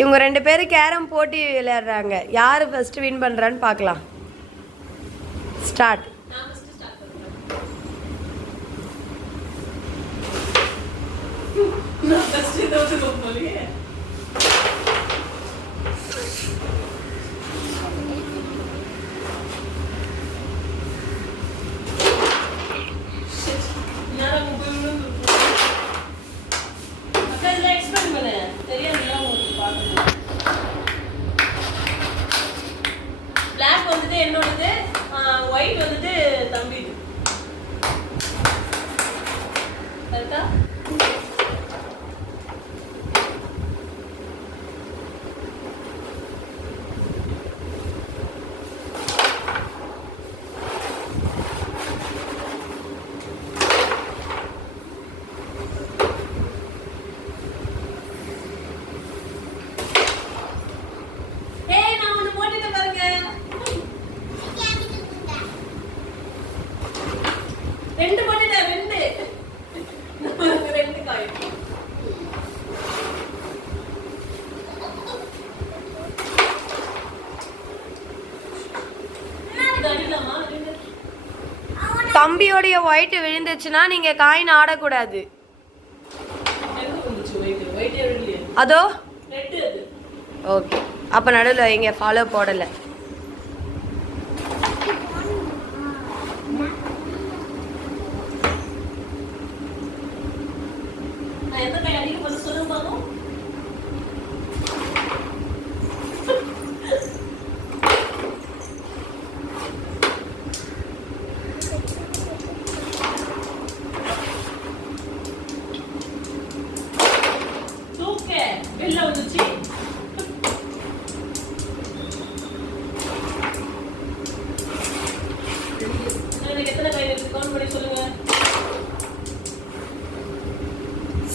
இவங்க 2 பேரும் கேரம் போட்டி விளையாடுறாங்க. யார் ஃபர்ஸ்ட் வின் பண்ணுறான்னு பார்க்கலாம். ஸ்டார்ட். பிளாக் வந்துட்டு என்னோடது, ஒயிட் வந்துட்டு தம்பிது. கரெக்டா? தம்பியோடைய ஒயிட் விழுந்துச்சுன்னா நீங்க காயின் ஆடக்கூடாது. அதோ ஓகே, அப்ப நடுவில் வைங்க, ஃபாலோ போடல.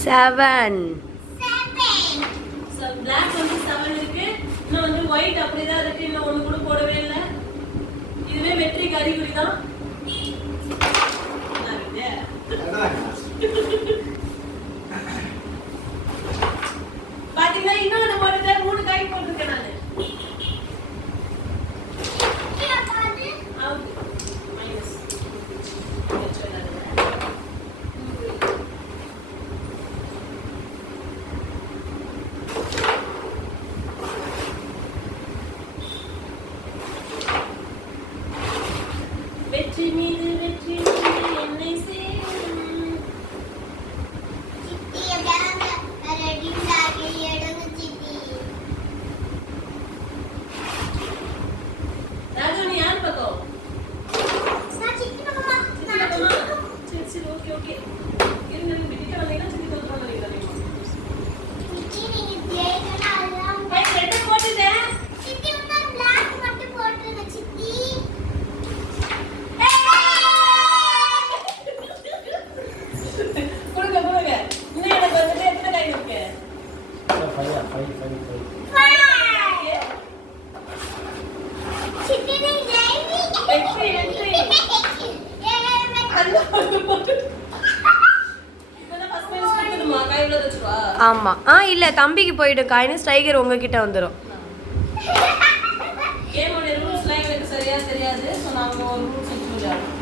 செவன். பிளாக் வந்து 7 இருக்கு. இன்னும் வந்து ஒயிட் அப்படிதான் இருக்கு. இன்னும் ஒண்ணு கூட போடவே இல்ல. இதுவே வெற்றிக்கு அறிகுறி தான். பாத்தீங்கன்னா இன்னொன்னு போட்டுட்டேன். 3 காய் போட்டிருக்கேன் நானு. வெற்றி மீது வெற்றி என்னை சேரும். ராஜு நீ யார் பக்கம்? சரி ஓகே ஓகே. இருங்க வீட்டுக்கு வந்தீங்கன்னா சித்தி தோத்துறோம் நினைக்கிறேன். ஆமா, இல்ல தம்பிக்கு போயிட்டு காயின், ஸ்ட்ரைக்கர் உங்ககிட்ட வந்துடும். கேமோட ரூல்ஸ்லாம் எனக்கு சரியா தெரியாது. சோ நாங்க ஒரு ரூல்ஸ் வச்சு விளையாடுறோம்.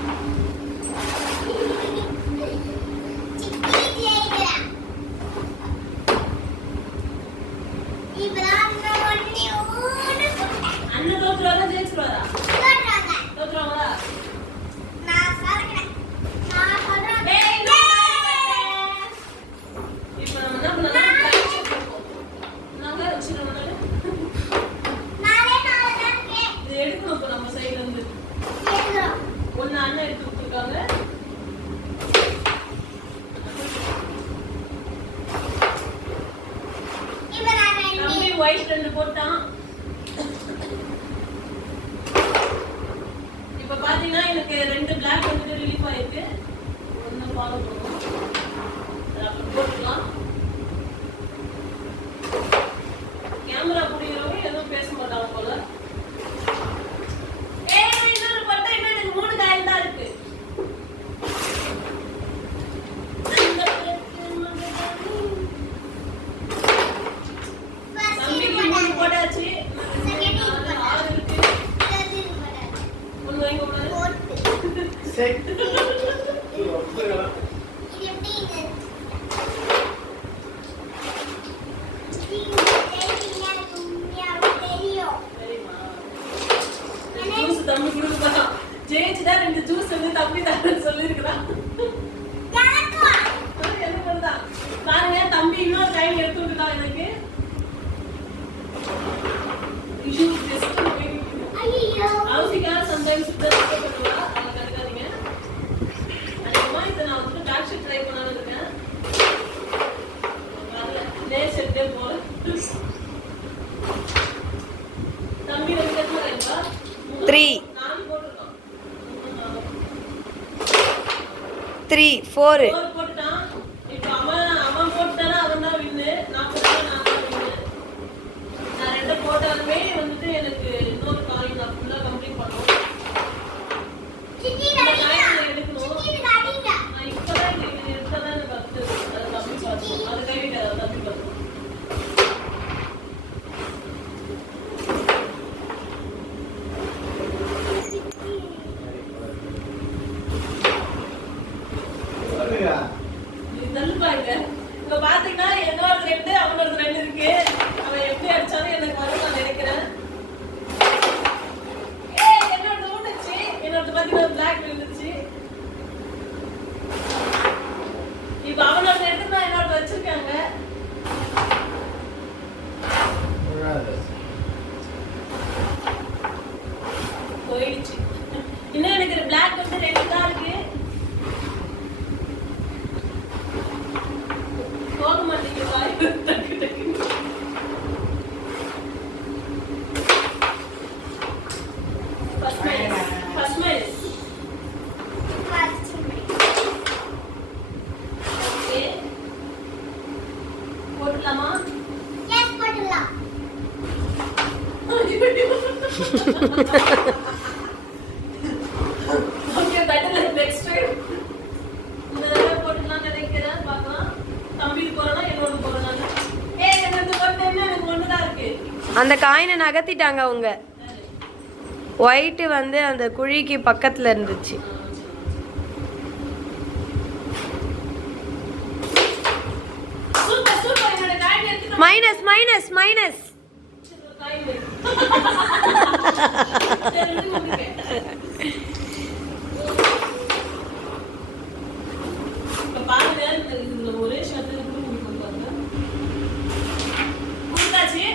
அண்ணன் தோத்துறாரா ஜெயிச்சுறாரா? தோத்துறாங்களா? ஒயிட் 2 போட்டான். இப்ப பாத்தீங்கன்னா எனக்கு 2 பிளாக் வந்து ரிலீஃப் ஆயிருக்கு. ஒன்னு ஃபாலோ பண்ணுவோம். அப்புறம் போட்டுக்கலாம். கேமரா புடிக்கிறவங்க எதுவும் பேச மாட்டாங்க போல. இன்னொரு போட்டா இன்னும் எனக்கு 3 காயின் தான் இருக்கு. தம்பிக்கு ஜூஸ் தம்பி கொடுப்பா. ஜெயிச்சுட்டா 2 ஜூஸ் வந்து தம்பி தரேன்னு சொல்லியிருக்கிறான். என்ன பண்ணுதா பாருங்க, தம்பி இன்னொரு டைம் எடுத்து விட்டுதான் எனக்கு. ஹவுசிக்கா சம்டைம்ஸ் பண்ணுவா, அதை கண்டுக்காதீங்க. அதிகமா இதை நான் வந்து டாக் ஷீட் ட்ரை பண்ணான்னு இருக்கேன். லேஸ் எடுத்தே போல. தம்பி வந்து எத்தனை டைம்பா? 3 4 போட்டுருக்கோம். 3 4 போட்டுட்டான். இப்போ அவன் போட்டுட்டானா அவன் தான் வின்னு, நான் போட்டா நான் தான் வின்னு. நான் 2 போட்டாலுமே வந்துட்டு எனக்கு இன்னொரு காயின் நான் ஃபுல்லா கம்ப்ளீட் பண்ணணும். இந்த காயின் எடுக்கணும். நான் இப்பதான் இது எடுத்தாதான் எனக்கு பத்து. அது தம்பி பார்த்து அது கைவிட்டாது, தம்பி பார்த்து. தள்ளுப்பாங்க. இங்க பாத்தீங்கன்னா என்னோட 2 அவனோட 2 இருக்கு. அவன் எப்படி அடிச்சாலும் எனக்கு வரும் நான் நினைக்கிறேன். என்னோட ஊடுச்சு. என்னோட பாத்தீங்கன்னா பிளாக் விழுந்துச்சு. இப்ப அவனோட 2 தான் என்னோட வச்சிருக்காங்க. போயிடுச்சு. இன்னும் எனக்கு பிளாக் வந்து 2 தான் இருக்கு. போக மாட்டேங்குது வாய் டக்கு டக்கு. First minus. ஓகே போடலாமா? Okay better next time. இந்த தடவை போட்டுக்கலாம் நினைக்கிறேன், பார்க்கலாம். தம்பி போறனா என்னோட போறனா? என்னது போட்டேன்னா எனக்கு ஒண்ணு தான் இருக்கு. அந்த காயினை நகர்த்திட்டாங்க அவங்க. ஒயிட் வந்து அந்த குழிக்கு பக்கத்துல இருந்துச்சு. Super super. என்னோட காயின் எடுத்து மைனஸ் மைனஸ் மைனஸ். காயின் இப்ப பாருங்க, இதுல ஒரே ஷர்ட் இருக்கு. கொடுத்தாச்சு.